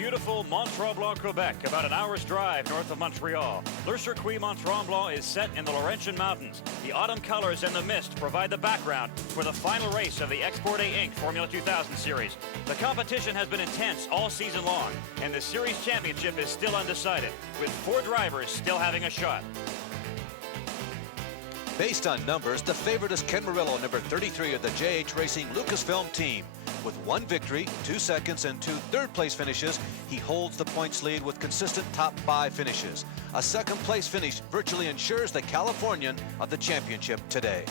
beautiful Mont-Tremblant, Quebec, about an hour's drive north of Montreal. Le Circuit Mont-Tremblant is set in the Laurentian Mountains. The autumn colors and the mist provide the background for the final race of the Export A Inc. Formula 2000 series. The competition has been intense all season long, and the series championship is still undecided, with 4 drivers still having a shot. Based on numbers, the favorite is Ken Murillo, number 33 of the JH Racing Lucasfilm team. With 1 victory, 2 seconds, and 2 third-place finishes, he holds the points lead with consistent top 5 finishes. A second-place finish virtually ensures the Californian of the championship today.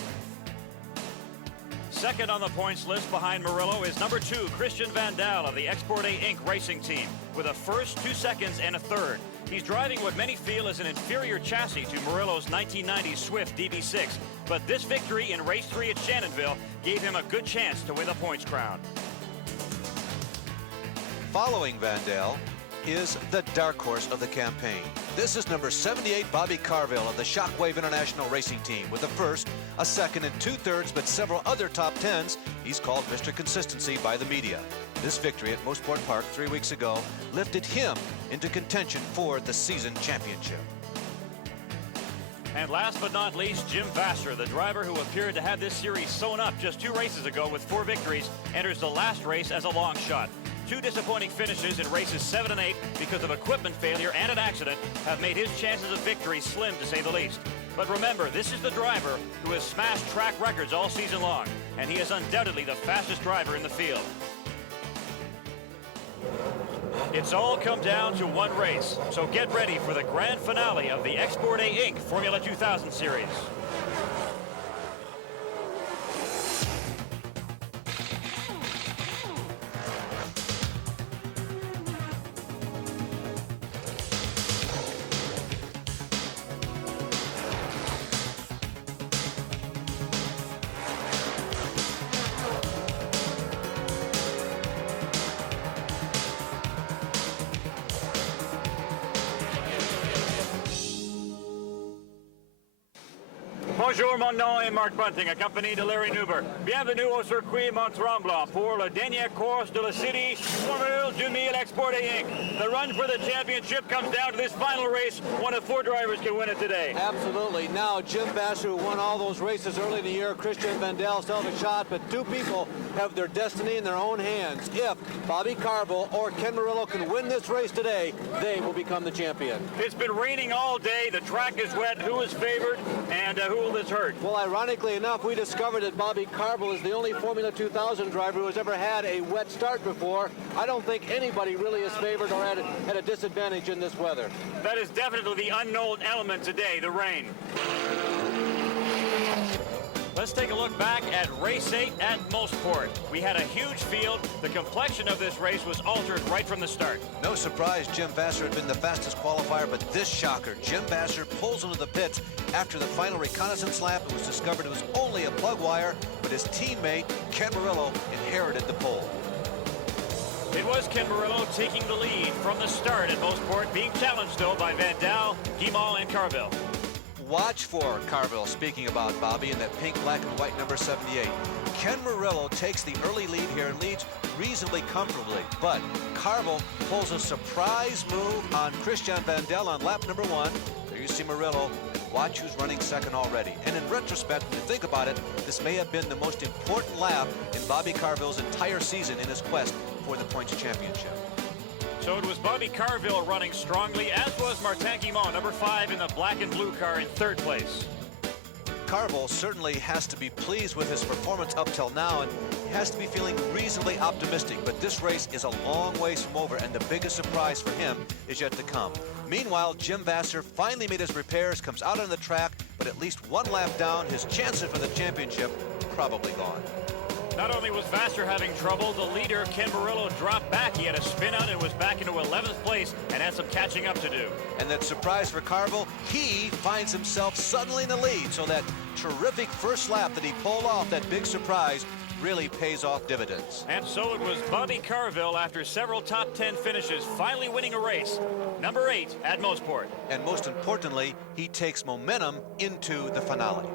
Second on the points list behind Murillo is number 2, Christian VANDAL of the Export A Inc. Racing team, with a first, 2 seconds, and a third. He's driving what many feel is an inferior chassis to Murillo's 1990 Swift DB6, but this victory in race 3 at Shannonville gave him a good chance to win the points crown. Following VANDAL is the dark horse of the campaign. This is number 78, Bobby Carville of the Shockwave International Racing Team, with a first, a second, and 2 thirds, but several other top 10s. He's called Mr. Consistency by the media. This victory at Mosport Park 3 weeks ago lifted him into contention for the season championship. And last but not least, Jim VASSER, the driver who appeared to have this series sewn up just 2 races ago with 4 victories, enters the last race as a long shot. 2 disappointing finishes in races 7 and 8 because of equipment failure and an accident have made his chances of victory slim, to say the least. But remember, this is the driver who has smashed track records all season long, and he is undoubtedly the fastest driver in the field. It's all come down to 1 race, so get ready for the grand finale of the Export A Inc. Formula 2000 series. Bonjour, mon nom est Marc Bunting, accompagné de Larry Nuber. Bienvenue au circuit Mont-Tremblant pour la dernière course de la série FORMULA2000 Export A Inc. The run for the championship comes down to this final race. 1 of 4 drivers can win it today. Absolutely. Now, Jim VASSER, who won all those races early in the year, Christian VANDAL still have a shot, but 2 people have their destiny in their own hands. If Bobby Carville or Ken Murillo can win this race today, they will become the champion. It's been raining all day. The track is wet. Who is favored, and who will this hurt? Well, ironically enough, we discovered that Bobby Carville is the only Formula 2000 driver who has ever had a wet start before. I don't think anybody really is favored or at a disadvantage in this weather. That is definitely the unknown element today, the rain. Let's take a look back at race 8 at Mosport. We had a huge field. The complexion of this race was altered right from the start. No surprise, Jim VASSER had been the fastest qualifier, but this shocker, Jim VASSER pulls into the pits after the final reconnaissance lap. It was discovered it was only a plug wire, but his teammate, Ken Murillo, inherited the pole. It was Ken Murillo taking the lead from the start at Mosport, being challenged, though, by VANDAL, Guimau, and Carville. Watch for Carville, speaking about Bobby, in that pink, black, and white number 78. Ken Murillo takes the early lead here and leads reasonably comfortably, but Carville pulls a surprise move on Christian VANDAL on lap number 1. There you see Murillo. Watch who's running second already. And in retrospect, when you think about it, this may have been the most important lap in Bobby Carville's entire season in his quest for the points championship. So it was Bobby Carville running strongly, as was Martin Guimau, number 5 in the black and blue car, in 3rd place. Carville certainly has to be pleased with his performance up till now, and he has to be feeling reasonably optimistic, but this race is a long ways from over, and the biggest surprise for him is yet to come. Meanwhile, Jim VASSER finally made his repairs, comes out on the track, but at least 1 lap down, his chances for the championship probably gone. Not only was VASSER having trouble, the leader, Ken Murillo, dropped back. He had a spin out and was back into 11th place and had some catching up to do. And that surprise for Carville, he finds himself suddenly in the lead, so that terrific first lap that he pulled off, that big surprise, really pays off dividends. And so it was Bobby Carville, after several top 10 finishes, finally winning a race, number 8 at Mosport. And most importantly, he takes momentum into the finale.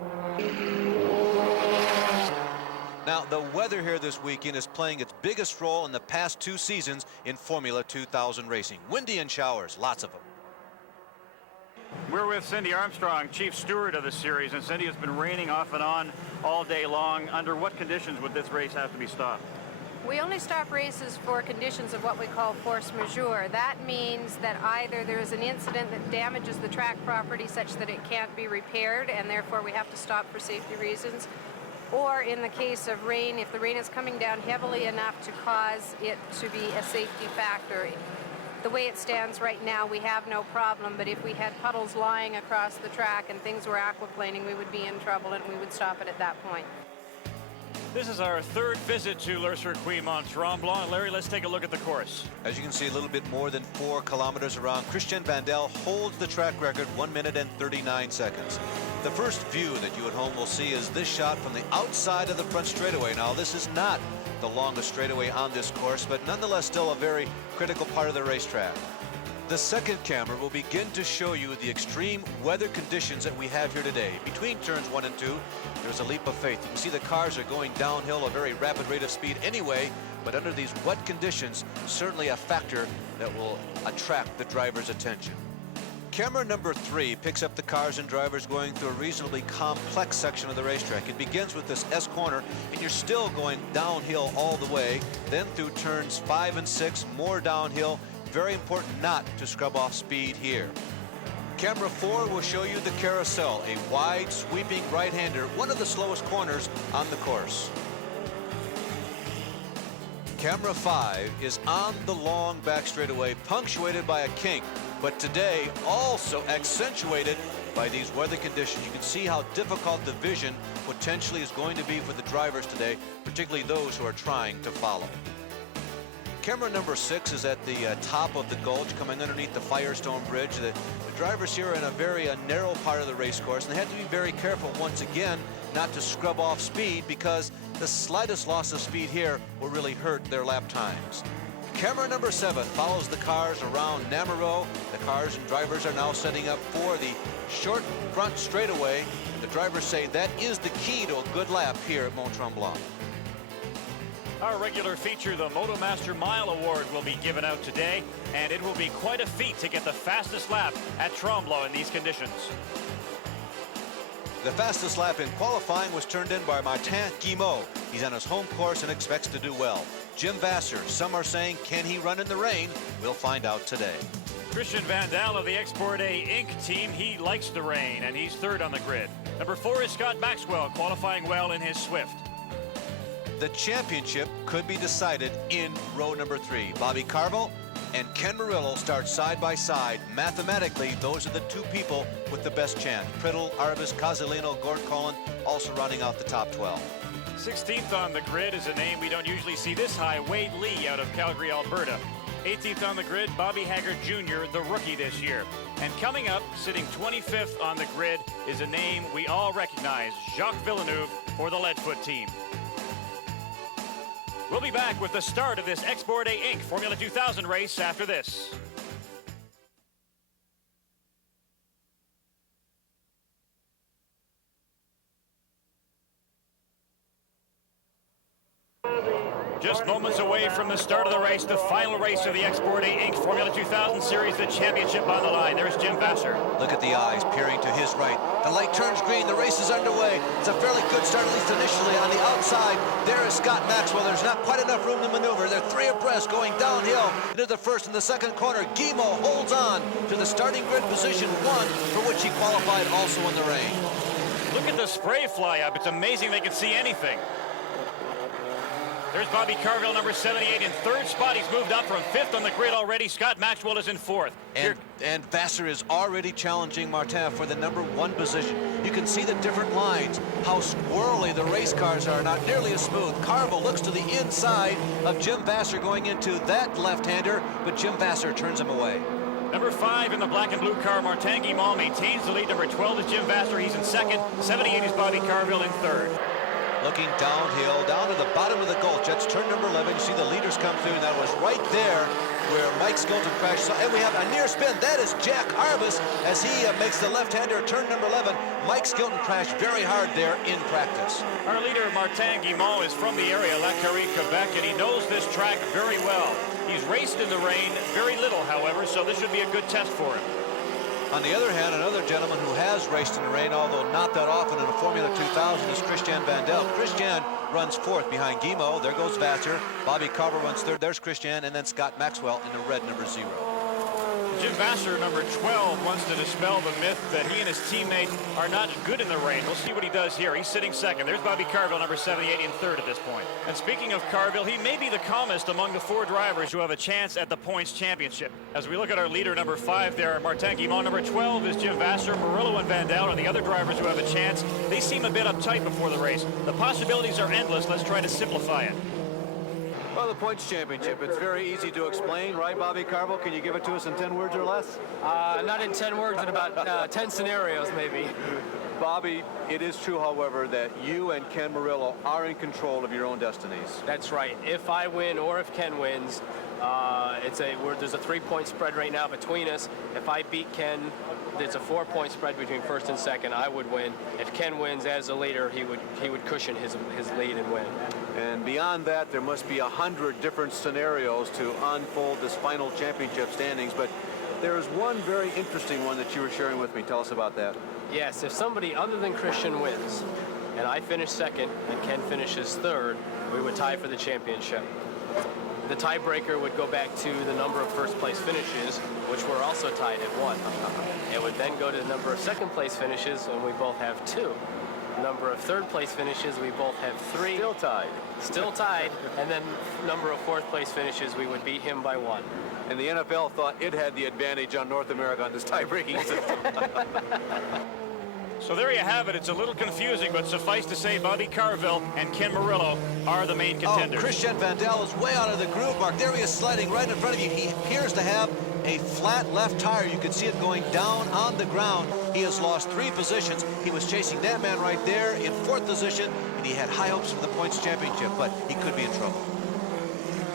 Now, the weather here this weekend is playing its biggest role in the past 2 seasons in Formula 2000 racing. Windy and showers, lots of them. We're with Cindy Armstrong, chief steward of the series, and Cindy, it's been raining off and on all day long. Under what conditions would this race have to be stopped? We only stop races for conditions of what we call force majeure. That means that either there is an incident that damages the track property such that it can't be repaired, and therefore we have to stop for safety reasons, or in the case of rain, if the rain is coming down heavily enough to cause it to be a safety factor. The way it stands right now, we have no problem, but if we had puddles lying across the track and things were aquaplaning, we would be in trouble, and we would stop it at that point. This is our 3rd visit to Le Circuit Mont-Tremblant. Larry, let's take a look at the course. As you can see, a little bit more than 4 kilometers around. Christian Vandal holds the track record, 1 minute and 39 seconds. The first view that you at home will see is this shot from the outside of the front straightaway. Now, this is not the longest straightaway on this course, but nonetheless still a very critical part of the racetrack. The second camera will begin to show you the extreme weather conditions that we have here today. Between turns 1 and 2, there's a leap of faith. You can see the cars are going downhill at a very rapid rate of speed anyway, but under these wet conditions, certainly a factor that will attract the driver's attention. Camera number 3 picks up the cars and drivers going through a reasonably complex section of the racetrack. It begins with this S corner, and you're still going downhill all the way. Then through turns 5 and 6, more downhill. Very important not to scrub off speed here. Camera 4 will show you the carousel, a wide sweeping right-hander, one of the slowest corners on the course. Camera 5 is on the long back straightaway, punctuated by a kink, but today also accentuated by these weather conditions. You can see how difficult the vision potentially is going to be for the drivers today, particularly those who are trying to follow. Camera number 6 is at the top of the gulch, coming underneath the Firestone Bridge. The drivers here are in a very narrow part of the race course, and they have to be very careful once again not to scrub off speed, because the slightest loss of speed here will really hurt their lap times. Camera number 7 follows the cars around Namarot. The cars and drivers are now setting up for the short front straightaway. The drivers say that is the key to a good lap here at Mont-Tremblant. Our regular feature, the MotoMaster Mile Award, will be given out today, and it will be quite a feat to get the fastest lap at Tremblant in these conditions. The fastest lap in qualifying was turned in by Martin Guimot. He's on his home course and expects to do well. Jim Vasser, some are saying, can he run in the rain? We'll find out today. Christian Vandal of the Export A Inc. team, he likes the rain, and he's 3rd on the grid. Number 4 is Scott Maxwell, qualifying well in his Swift. The championship could be decided in row number 3. Bobby Carville and Ken Murillo start side by side. Mathematically, those are the 2 people with the best chance. Priddle, Arvis, Casalino, Gord Collin also rounding out the top 12. 16th on the grid is a name we don't usually see this high, Wade Lee out of Calgary, Alberta. 18th on the grid, Bobby Haggart Jr., the rookie this year. And coming up, sitting 25th on the grid, is a name we all recognize, Jacques Villeneuve for the Leadfoot team. We'll be back with the start of this Export A Inc. Formula 2000 race after this. Just moments away from the start of the race, the final race of the Export A Inc. Formula 2000 Series, the championship on the line. There's Jim Vasser. Look at the eyes peering to his right. The light turns green. The race is underway. It's a fairly good start, at least initially. On the outside, there is Scott Maxwell. There's not quite enough room to maneuver. They're 3 abreast going downhill into the first and the second corner. Guimot holds on to the starting grid position 1, for which he qualified also in the rain. Look at the spray fly up. It's amazing they can see anything. There's Bobby Carville, number 78, in 3rd spot. He's moved up from 5th on the grid already. Scott Maxwell is in 4th. And Vasser is already challenging Martin for the number 1 position. You can see the different lines, how squirrely the race cars are, not nearly as smooth. Carville looks to the inside of Jim Vasser going into that left-hander, but Jim Vasser turns him away. Number 5 in the black and blue car, Martin Guimot maintains the lead. Number 12 is Jim Vasser. He's in 2nd. 78 is Bobby Carville in 3rd. looking downhill, down to the bottom of the gulch. That's turn number 11. You see the leaders come through, and that was right there where Mike Skelton crashed. And we have a near spin. That is Jack Harvis as he makes the left-hander turn number 11. Mike Skelton crashed very hard there in practice. Our leader, Martin Guimont, is from the area, La Carrie, Quebec, and he knows this track very well. He's raced in the rain, very little, however, so this should be a good test for him. On the other hand, another gentleman who has raced in the rain, although not that often in a Formula 2000, is Christian Vandal. Christian runs fourth behind Guimont. There goes Vasser. Bobby Carver runs third. There's Christian, and then Scott Maxwell in the red, number 0. Jim Vasser, number 12, wants to dispel the myth that he and his teammate are not good in the rain. We'll see what he does here. He's sitting second. There's Bobby Carville, number 78, in third at this point. And speaking of Carville, he may be the calmest among the 4 drivers who have a chance at the points championship. As we look at our leader, number 5 there, Martin Guimont. Number 12 is Jim Vasser. Murillo and Vandal are the other drivers who have a chance. They seem a bit uptight before the race. The possibilities are endless. Let's try to simplify it. Well, the points championship, it's very easy to explain, right, Bobby Carville? Can you give it to us in 10 words or less? Not in 10 words, in about 10 scenarios, maybe. Bobby, it is true, however, that you and Ken Murillo are in control of your own destinies. That's right. If I win or if Ken wins, there's a 3-point spread right now between us. If I beat Ken, it's a 4-point spread between first and second. I would win. If Ken wins as a leader, he would cushion his lead and win. And beyond that, there must be 100 different scenarios to unfold this final championship standings. But there is one very interesting one that you were sharing with me. Tell us about that. Yes, if somebody other than Christian wins, and I finish second and Ken finishes third, we would tie for the championship. The tiebreaker would go back to the number of first place finishes, which were also tied at 1. It would then go to the number of second place finishes, and we both have 2. Number of third place finishes, we both have 3. Still tied. Still tied. And then number of fourth place finishes, we would beat him by 1. And the NFL thought it had the advantage on North America on this tie-breaking system. So there you have it. It's a little confusing, but suffice to say Bobby Carville and Ken Murillo are the main contenders. Christian Vandal is way out of the groove, Mark. There he is sliding right in front of you. He appears to have a flat left tire. You can see it going down on the ground. He has lost 3 positions. He was chasing that man right there in 4th position, and he had high hopes for the points championship, but he could be in trouble.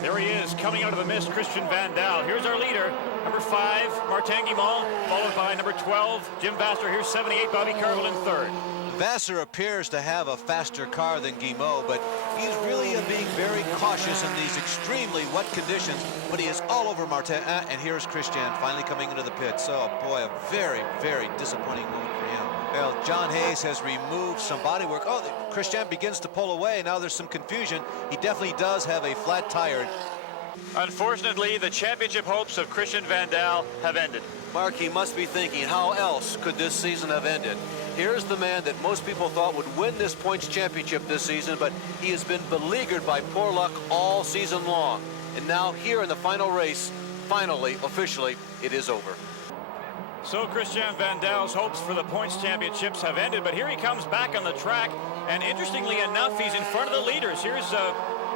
There he is, coming out of the mist, Christian Vandal. Here's our leader, number 5, Martin Guimont, followed by number 12, Jim Vasser. Here's 78, Bobby Carville in third. Vasser appears to have a faster car than Guimont, but he's really being very cautious in these extremely wet conditions, but he is all over Martin. And here's Christian finally coming into the pits. Oh boy, a very, very disappointing moment for him. Well, John Hayes has removed some bodywork. Oh, Christian begins to pull away. Now there's some confusion. He definitely does have a flat tire. Unfortunately, the championship hopes of Christian Vandal have ended. Mark, he must be thinking, how else could this season have ended? Here's the man that most people thought would win this points championship this season, but he has been beleaguered by poor luck all season long. And now here in the final race, finally, officially, it is over. So Christian Vandal's hopes for the points championships have ended, but here he comes back on the track, and interestingly enough, he's in front of the leaders. Here's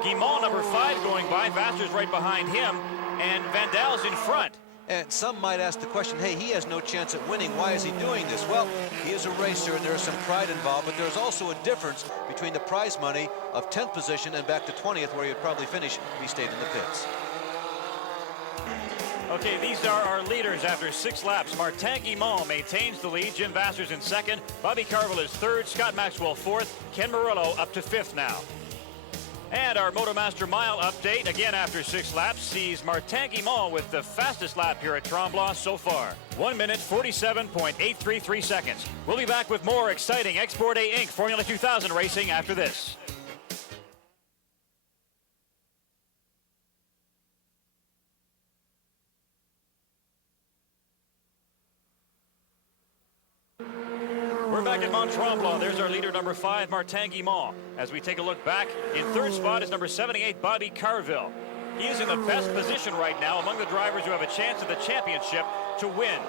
Guimont, number 5, going by. Vasser's right behind him, and Vandal's in front. And some might ask the question, hey, he has no chance at winning. Why is he doing this? Well, he is a racer, and there is some pride involved, but there's also a difference between the prize money of 10th position and back to 20th, where he'd probably finish if he stayed in the pits. Okay, these are our leaders after 6 laps. Martin Guimont maintains the lead. Jim Vasser's in second. Bobby Carville is third. Scott Maxwell fourth. Ken Murillo up to 5th now. And our Motomaster Mile update, again after 6 laps, sees Martin Guimont with the fastest lap here at Tremblant so far. 1 minute, 47.833 seconds. We'll be back with more exciting Export A Inc. Formula 2000 racing after this. We're back at Mont-Tremblant. There's our leader, number 5, Martin Guimont. As we take a look back, in third spot is number 78, Bobby Carville. He is in the best position right now among the drivers who have a chance at the championship to win.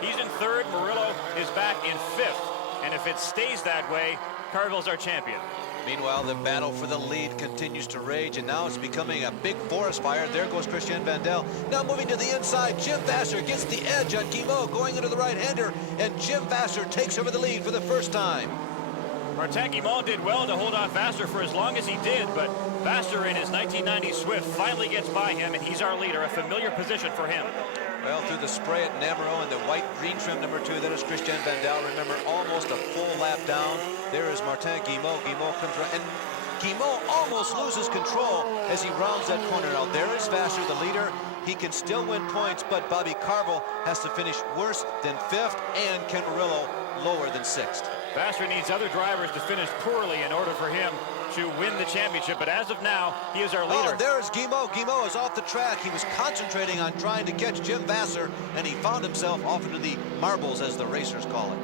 He's in third. Murillo is back in 5th. And if it stays that way, Carville's our champion. Meanwhile, the battle for the lead continues to rage, and now it's becoming a big forest fire. There goes Christian Vandal. Now moving to the inside, Jim Vasser gets the edge on Guimont, going into the right-hander, and Jim Vasser takes over the lead for the first time. Martin did well to hold off Vasser for as long as he did, but Vasser in his 1990 Swift finally gets by him, and he's our leader, a familiar position for him. Well, through the spray at Namaro and the white-green trim number 2, that is Christian Vandal. Remember, almost a full lap down. There is Martin Guillemot. Guillemot comes around, and Guillemot almost loses control as he rounds that corner. Now, there is Vasser, the leader. He can still win points, but Bobby Carville has to finish worse than 5th, and Ken Murillo lower than 6th. Vasser needs other drivers to finish poorly in order for him to win the championship, but as of now, he is our leader. Oh, there's Guillemot. Guillemot is off the track. He was concentrating on trying to catch Jim Vasser, and he found himself off into the marbles, as the racers call it.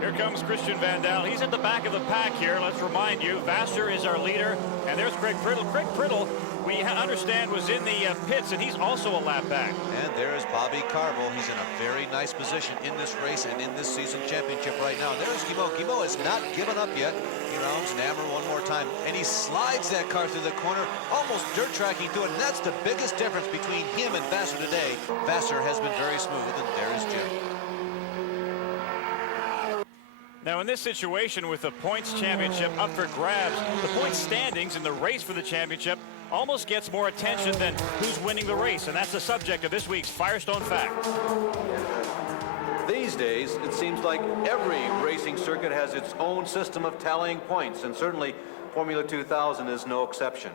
Here comes Christian Vandal. He's at the back of the pack here. Let's remind you, Vasser is our leader, and there's Craig Priddle. Craig Priddle, we understand, was in the pits, and he's also a lap back. And there is Bobby Carville. He's in a very nice position in this race and in this season championship right now. There's Guillemot. Guillemot has not given up yet. He rounds Nammer one more time, and he slides that car through the corner, almost dirt tracking through it, and that's the biggest difference between him and Vasser today. Vasser has been very smooth, and there is Jim. Now, in this situation with the points championship up for grabs, the points standings in the race for the championship almost gets more attention than who's winning the race, and that's the subject of this week's Firestone Fact. These days, it seems like every racing circuit has its own system of tallying points, and certainly Formula 2000 is no exception.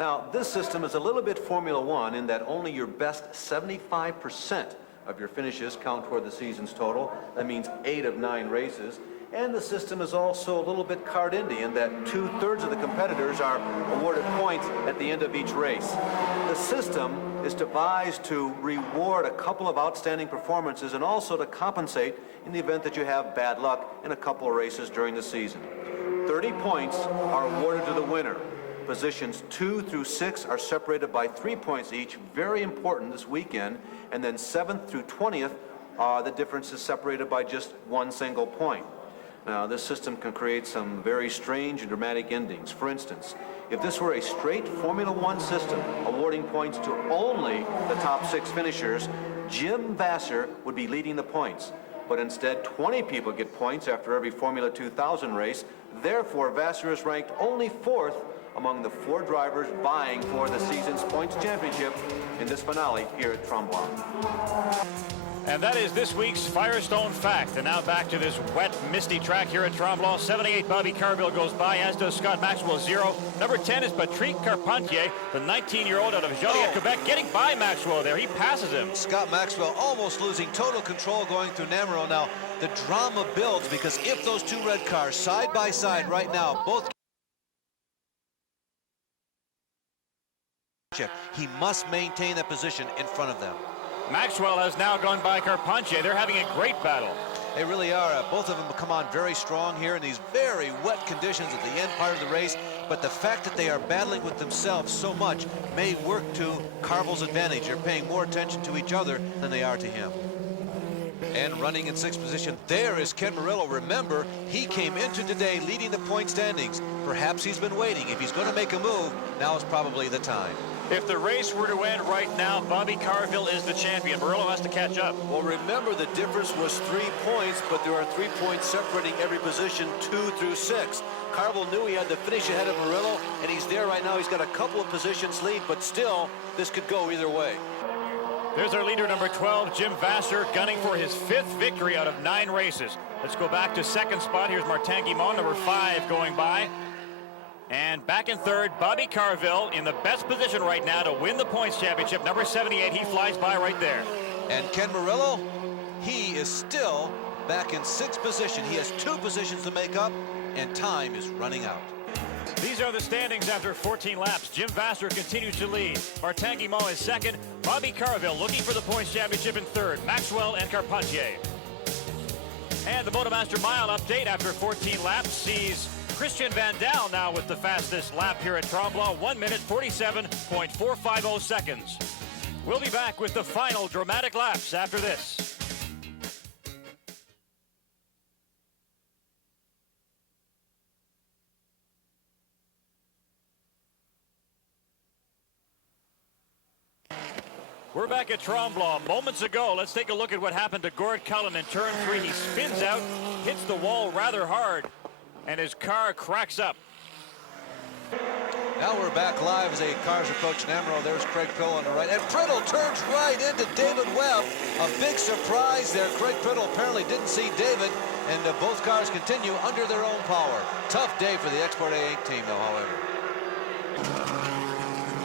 Now, this system is a little bit Formula 1 in that only your best 75% of your finishes count toward the season's total. That means 8 of 9 races. And the system is also a little bit card Indy in that 2/3 of the competitors are awarded points at the end of each race. The system is devised to reward a couple of outstanding performances and also to compensate in the event that you have bad luck in a couple of races during the season. 30 points are awarded to the winner. Positions 2 through 6 are separated by 3 points each, very important this weekend, and then 7th through 20th, the difference is separated by just 1 single point. Now, this system can create some very strange and dramatic endings. For instance, if this were a straight Formula 1 system awarding points to only the top 6 finishers, Jim Vasser would be leading the points. But instead, 20 people get points after every Formula 2000 race. Therefore, Vasser is ranked only 4th among the 4 drivers vying for the season's points championship in this finale here at Tremblant. And that is this week's Firestone Fact. And now back to this wet, misty track here at Tremblant. 78 Bobby Carville goes by, as does Scott Maxwell, 0. Number 10 is Patrick Carpentier, the 19-year-old out of Joliet, Quebec, getting by Maxwell there. He passes him. Scott Maxwell almost losing total control going through Namaro. Now, the drama builds because if those 2 red cars side by side right now, both, he must maintain that position in front of them. Maxwell has now gone by Carpentier. They're having a great battle. They really are. Both of them come on very strong here in these very wet conditions at the end part of the race. But the fact that they are battling with themselves so much may work to Carville's advantage. They're paying more attention to each other than they are to him. And running in 6th position, there is Ken Murillo. Remember, he came into today leading the point standings. Perhaps he's been waiting. If he's going to make a move, now is probably the time. If the race were to end right now, Bobby Carville is the champion. Murillo has to catch up. Well, remember, the difference was 3 points, but there are 3 points separating every position 2 through 6. Carville knew he had to finish ahead of Murillo, and he's there right now. He's got a couple of positions lead, but still, this could go either way. There's our leader, number 12, Jim Vasser, gunning for his 5th victory out of 9 races. Let's go back to 2nd spot. Here's Martin Guillemot, number 5, going by. And back in 3rd, Bobby Carville in the best position right now to win the points championship. Number 78, he flies by right there. And Ken Murillo, he is still back in 6th position. He has 2 positions to make up, and time is running out. These are the standings after 14 laps. Jim Vasser continues to lead. Martin Guillemot is 2nd. Bobby Carville looking for the points championship in 3rd. Maxwell and Carpentier. And the Motomaster Mile update after 14 laps sees Christian Vandal now with the fastest lap here at Tremblant, 1 minute 47.450 seconds. We'll be back with the final dramatic laps after this. We're back at Tremblant. Moments ago, let's take a look at what happened to Gord Cullen in turn 3. He spins out, hits the wall rather hard. and his car cracks up. Now we're back live as the cars approach Namro. There's Craig Priddle on the right, and Priddle turns right into David Webb. A big surprise there. Craig Priddle apparently didn't see David, and both cars continue under their own power. Tough day for the Export A Inc. team, though, however.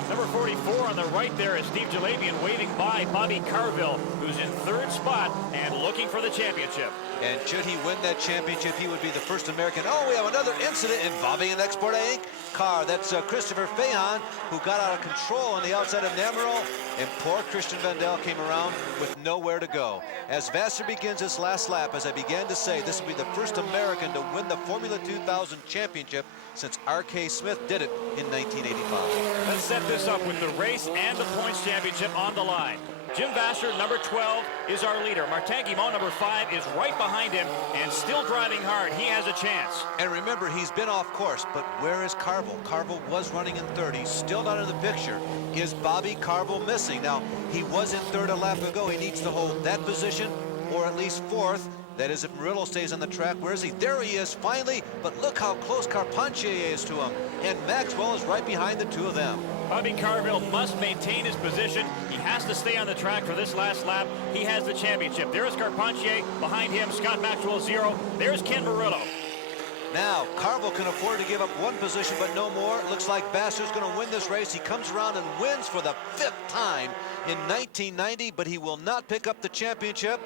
Number 44 on the right there is Steve Jalabian waving by Bobby Carville, who's in third spot and looking for the championship. And should he win that championship, he would be the first American. Oh, we have another incident involving an Export A Inc. car. That's Christopher Fahan, who got out of control on the outside of Namro, and poor Christian Vandal came around with nowhere to go. As Vassar begins his last lap, as I began to say, this will be the first American to win the Formula 2000 championship since R.K. Smith did it in 1985. Let's set this up with the race and the points championship on the line. Jim Vassar, number 12, is our leader. Martin Guimont, number 5, is right behind him and still driving hard. He has a chance. And remember, he's been off course, but where is Carville? Carville was running in third. He's still not in the picture. Is Bobby Carville missing? Now, he was in third a lap ago. He needs to hold that position, or at least fourth. That is, if Murillo stays on the track. Where is he? There he is, finally. But look how close Carpentier is to him. And Maxwell is right behind the two of them. Bobby Carville must maintain his position. He has to stay on the track for this last lap. He has the championship. There's Carpentier. Behind him, Scott Maxwell, 0. There's Ken Murillo. Now, Carville can afford to give up one position, but no more. It looks like Vassar's going to win this race. He comes around and wins for the 5th time in 1990, but he will not pick up the championship.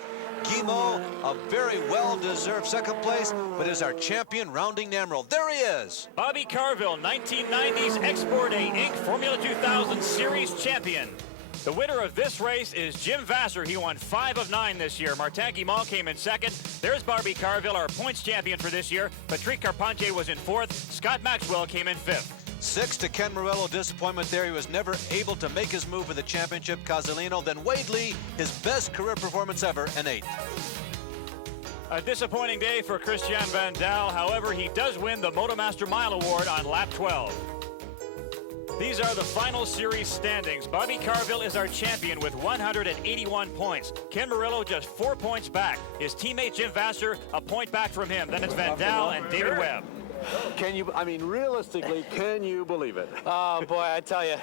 Guimont, a very well-deserved second place, but is our champion rounding Namro. There he is. Bobby Carville, 1990's Export A Inc. Formula 2000 Series champion. The winner of this race is Jim Vassar. He won 5 of 9 this year. Martin Guimont came in second. There's Bobby Carville, our points champion for this year. Patrick Carpentier was in 4th. Scott Maxwell came in 5th. 6 to Ken Murillo. Disappointment there. He was never able to make his move for the championship. Casalino. Then Wade Lee, his best career performance ever, an 8th. A disappointing day for Christian Vandal. However, he does win the Motomaster Mile Award on lap 12. These are the final series standings. Bobby Carville is our champion with 181 points. Ken Murillo just 4 points back. His teammate Jim Vassar a point back from him. Then it's Vandal and David Webb. Can you, I mean, realistically, can you believe it? Oh, boy, I tell you,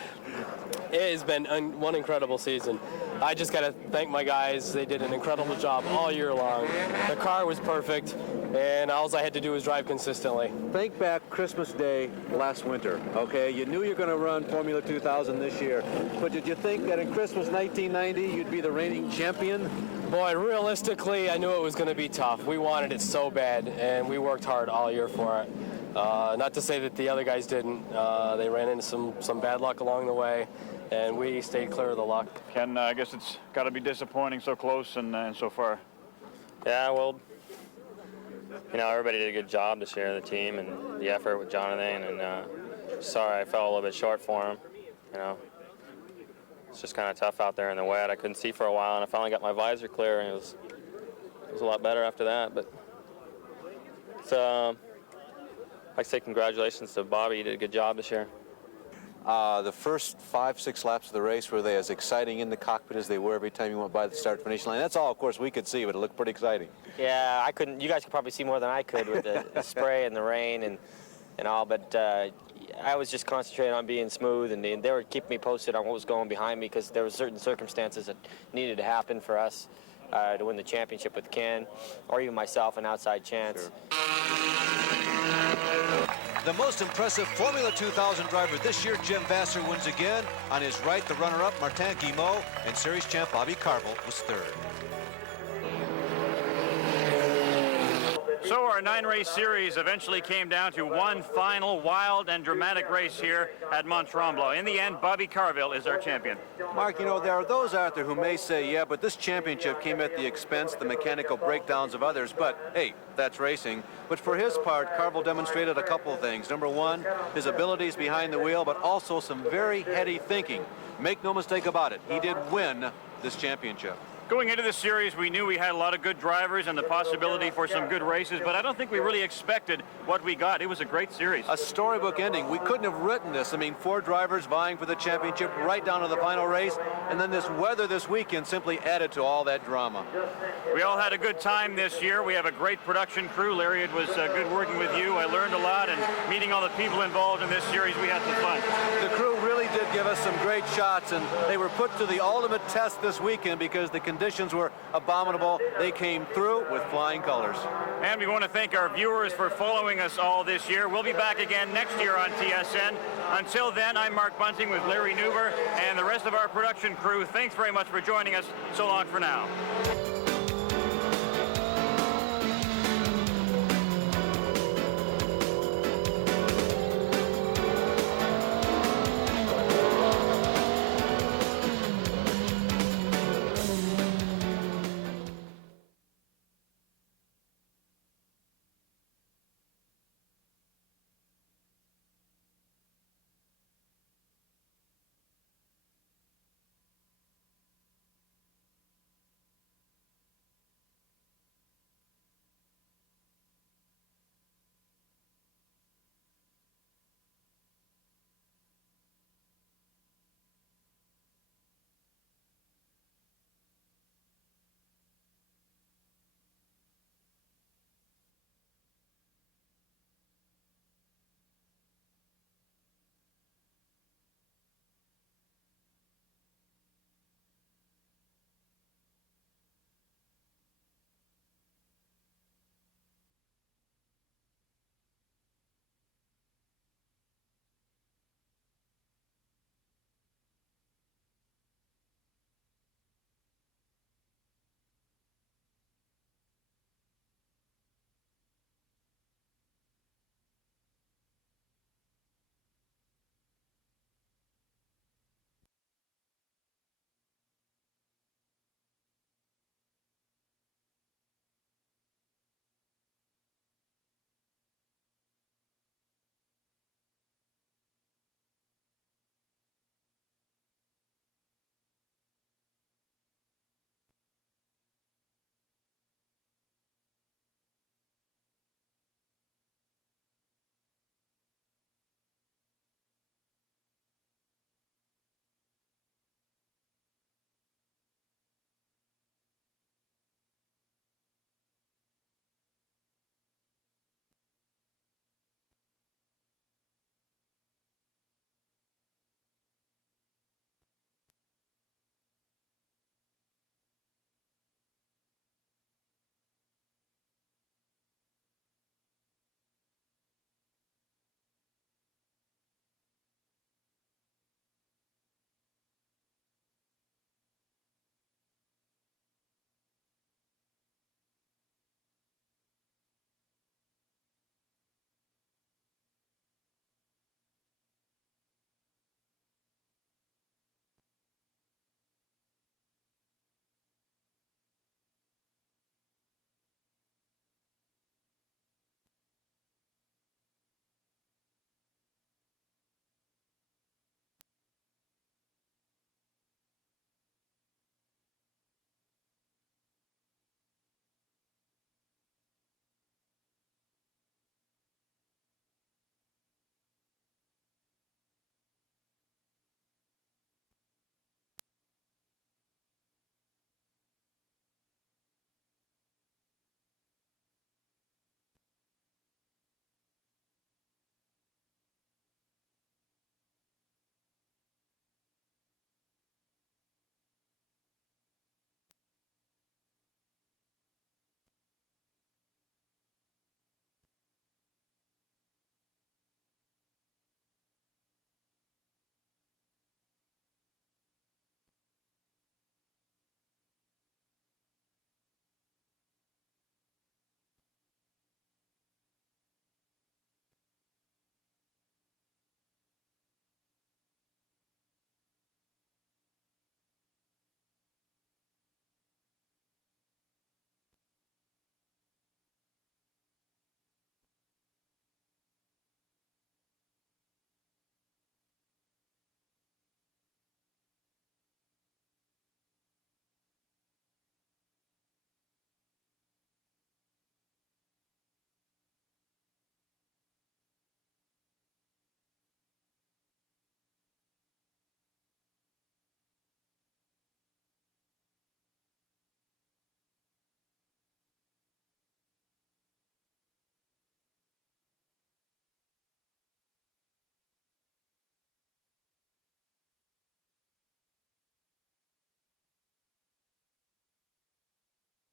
it has been one incredible season. I just got to thank my guys. They did an incredible job all year long. The car was perfect, and all I had to do was drive consistently. Think back Christmas Day last winter, okay? You knew you were going to run Formula 2000 this year, but did you think that in Christmas 1990 you'd be the reigning champion? Boy, realistically, I knew it was going to be tough. We wanted it so bad, and we worked hard all year for it. Not to say that the other guys didn't. They ran into some bad luck along the way, and we stayed clear of the luck. Ken, I guess it's got to be disappointing so close and so far. Yeah, well, you know, everybody did a good job this year, the team and the effort with Jonathan, and sorry I fell a little bit short for him. You know, it's just kind of tough out there in the wet. I couldn't see for a while, and I finally got my visor clear, and it was a lot better after that. But it's, I'd say congratulations to Bobby. He did a good job this year. The first 5-6 laps of the race, were they as exciting in the cockpit as they were every time you went by the start-finish line? That's all, of course, we could see, but it looked pretty exciting. Yeah, I couldn't. You guys could probably see more than I could with the spray and the rain and all, but I was just concentrating on being smooth, and they were keeping me posted on what was going behind me because there were certain circumstances that needed to happen for us to win the championship with Ken, or even myself, an outside chance. Sure. The most impressive Formula 2000 driver this year, Jim Vassar, wins again. On his right, the runner-up, Martin Guimont, and series champ Bobby Carville was 3rd. So our 9-race series eventually came down to one final wild and dramatic race here at Mont Tremblant. In the end, Bobby Carville is our champion. Mark, you know, there are those out there who may say, yeah, but this championship came at the expense, the mechanical breakdowns of others, but hey, that's racing. But for his part, Carville demonstrated a couple of things. Number one, his abilities behind the wheel, but also some very heady thinking. Make no mistake about it, he did win this championship. Going into this series, we knew we had a lot of good drivers and the possibility for some good races, but I don't think we really expected what we got. It was a great series. A storybook ending. We couldn't have written this. I mean, 4 drivers vying for the championship right down to the final race, and then this weather this weekend simply added to all that drama. We all had a good time this year. We have a great production crew. Larry, it was good working with you. I learned a lot, and meeting all the people involved in this series, we had some fun. The crew really did give us some great shots, and they were put to the ultimate test this weekend because the conditions were abominable. They came through with flying colors. And we want to thank our viewers for following us all this year. We'll be back again next year on TSN. Until then, I'm Mark Bunting with Larry Newber and the rest of our production crew. Thanks very much for joining us. So long for now.